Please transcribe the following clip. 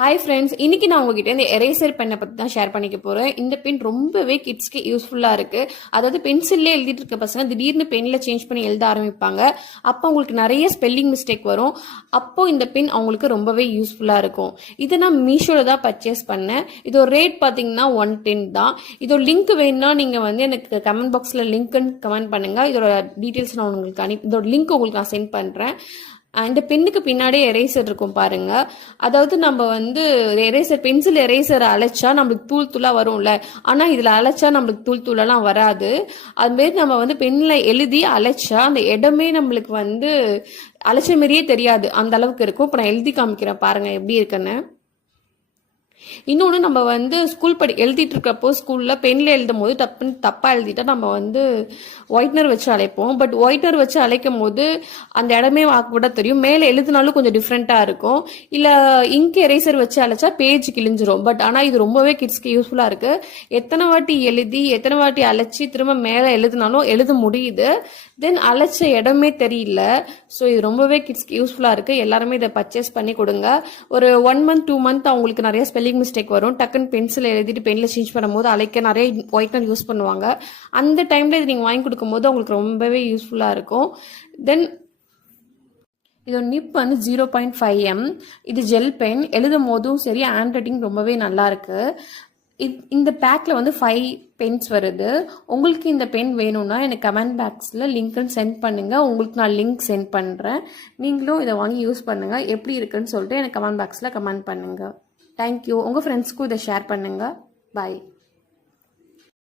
Hi friends, இன்னைக்கு நான் உங்ககிட்ட இந்த எரேசர் பெண்ணை பற்றி தான் ஷேர் பண்ணிக்க போகிறேன். இந்த பென் ரொம்பவே கிட்ஸ்க்கு யூஸ்ஃபுல்லாக இருக்குது. அதாவது பென்சில்லே எழுதிட்டு இருக்க பசங்க திடீர்னு பெனில் சேஞ்ச் பண்ணி எழுத ஆரம்பிப்பாங்க. அப்போ அவங்களுக்கு நிறைய ஸ்பெல்லிங் மிஸ்டேக் வரும். அப்போ இந்த பென் அவங்களுக்கு ரொம்பவே யூஸ்ஃபுல்லாக இருக்கும். இதை நான் மீஷோவில் தான் பர்ச்சேஸ் பண்ணேன். இதோட ரேட் பார்த்தீங்கன்னா 110 தான். இதோட லிங்க் வேணும்னா நீங்கள் எனக்கு கமெண்ட் பாக்ஸில் லிங்க்னு கமெண்ட் பண்ணுங்கள். இதோட டீட்டெயில்ஸ் நான் உங்களுக்கு இதோட லிங்க் உங்களுக்கு நான் சென்ட் பண்ணுறேன். இந்த பெண்ணுக்கு பின்னாடியே எரேசர் இருக்கும் பாருங்க. அதாவது நம்ம எரேசர் பென்சில் எரேசர் அழைச்சா நம்மளுக்கு தூள் தூளா வரும்ல, ஆனா இதுல அழைச்சா நம்மளுக்கு தூள் தூளெல்லாம் வராது. அதுமாரி நம்ம பென்ல எழுதி அழைச்சா அந்த இடமே நம்மளுக்கு அழைச்ச மாதிரியே தெரியாது, அந்த அளவுக்கு இருக்கும். இப்ப நான் எழுதி காமிக்கிறேன் பாருங்க எப்படி இருக்குன்னு. இன்னொன்று, நம்ம ஸ்கூல் எழுதிட்டு இருக்கப்போ ஸ்கூலில் பென்னில் எழுதும் போது தப்பாக எழுதிட்டா நம்ம ஒயிட்னர் வச்சு அழைப்போம். பட் ஒயிட்னர் வச்சு அழைக்கும் போது அந்த இடமே கூட தெரியும். மேலே எழுதினாலும் கொஞ்சம் டிஃப்ரெண்ட்டாக இருக்கும். இல்லை இங்க் எரேசர் வச்சு அழைச்சா பேஜ் கிழிஞ்சிரும். பட் ஆனால் இது ரொம்பவே கிட்ஸ்க்கு யூஸ்ஃபுல்லாக இருக்குது. எத்தனை வாட்டி எழுதி எத்தனை வாட்டி அழைச்சி திரும்ப மேலே எழுதினாலும் எழுத முடியுது. தென் அழைச்ச இடமே தெரியல. ஸோ இது ரொம்பவே கிட்ஸ்க்கு யூஸ்ஃபுல்லாக இருக்குது. எல்லாருமே இதை பர்ச்சேஸ் பண்ணி கொடுங்க. ஒரு 1 month 2 month அவங்களுக்கு நிறைய ஸ்பெல்லிங் மிஸ்டேக் வரும். டக்குன்னு பென்சில் எழுதிட்டு பென்ல சேஞ்ச் பண்ணும்போது அழைக்க நிறைய ஒயிட்னர் யூஸ் பண்ணுவாங்க. அந்த டைம்ல இது நீங்க வாங்கி கொடுக்கும்போது அவங்களுக்கு ரொம்பவே யூஸ்ஃபுல்லா இருக்கும். தென் இதோட நிப் 0.5 mm. இது ஜெல் பென். எழுதும் போதும் சரி, ஹேண்ட் ரைட்டிங் ரொம்பவே நல்லா இருக்கு. இந்த பேக்ல 5 பென்ஸ் வருது. உங்களுக்கு இந்த பென் வேணும்னா எனக்கு கமெண்ட் பாக்ஸ்ல லிங்க் சென்ட் பண்ணுங்க. உங்களுக்கு நான் லிங்க் சென்ட் பண்றேன். நீங்களும் இதை வாங்கி யூஸ் பண்ணுங்க. எப்படி இருக்குன்னு சொல்லிட்டு எனக்கு கமெண்ட் பாக்ஸ்ல கமெண்ட் பண்ணுங்க. தேங்க்யூ. உங்கள் ஃப்ரெண்ட்ஸ்க்கும் இதை ஷேர் பண்ணுங்கள். பாய்.